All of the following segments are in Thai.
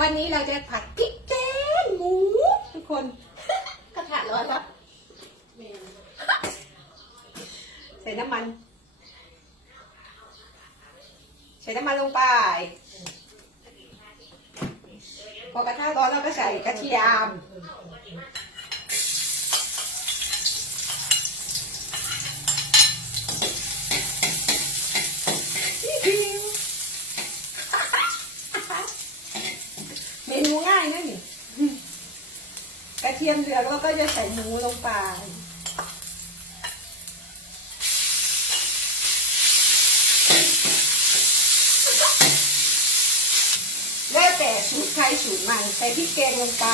วันนี้เราจะผัดพริกแกงหมูทุกคนกระทะร้อนปะใส่น้ำมัน ใส่น้ำมันลงไป พอกระทะร้อนเราก็ใส่กระเทียมเมนูง่ายนะนี่ กระเทียมเหลืองแล้วก็จะใส่หมูลงไป แล้วแต่สูตรใครสูตรมันใส่พริกแกงลงไป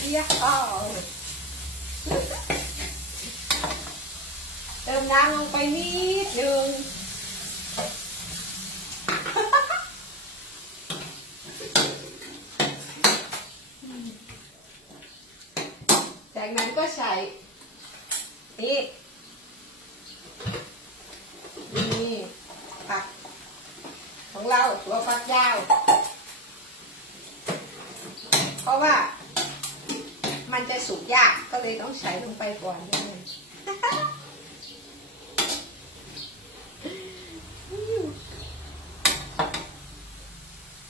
เยี่ยมเติมน้ำลงไปนิดนึง จากนั้นก็ใส่นี่นี่ผักของเราตัวฝักยาว เพราะว่า มันจะสุกยากก็เลยต้องใส่ลงไปก่อนนิดนึง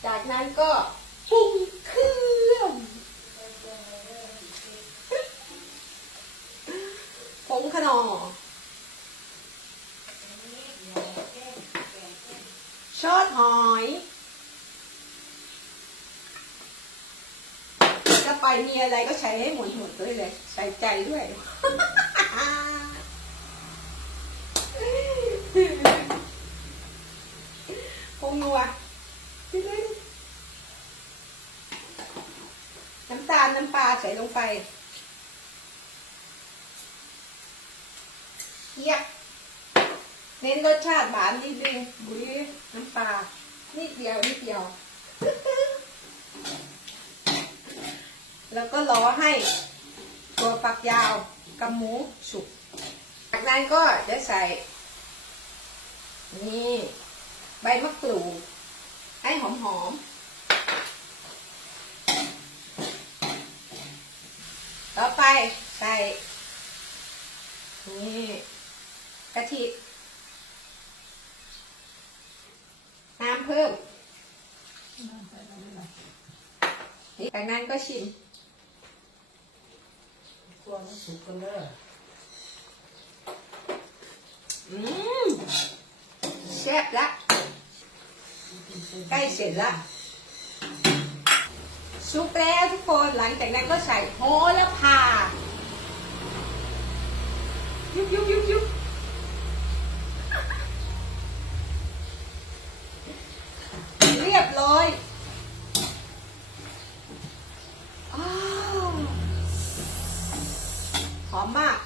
จากนั้นก็ปรุงเครื่องผ งขนอชอดหอยจะไปมีอะไรก็ใช้ให้หมดหมดเลยเลย ใส่ใจด้วยคงนัวนิดนึงน้ำตาลน้ำปลาใส่ลงไป เคี่ยกเน้นรสชาติหวานนิดนึงบุ้ยน้ำปลานิดเดียวนิดเดียว แล้วก็รอให้ตัวฝักยาวกับหมูสุก จากนั้นก็จะใส่ นี่ ใบมะกรูดให้หอมหอม ต่อไปใส่ นี่ กะทิน้ำเพิ่มจากนั้นก็ชิมกลัวมันสุกกันเด้ออืมแซ่บละใกล้เสร็จละซุปแล้วทุกคนหลังจากนั้นก็ใส่โหระพายุบยุบยุบยุบ 好嘛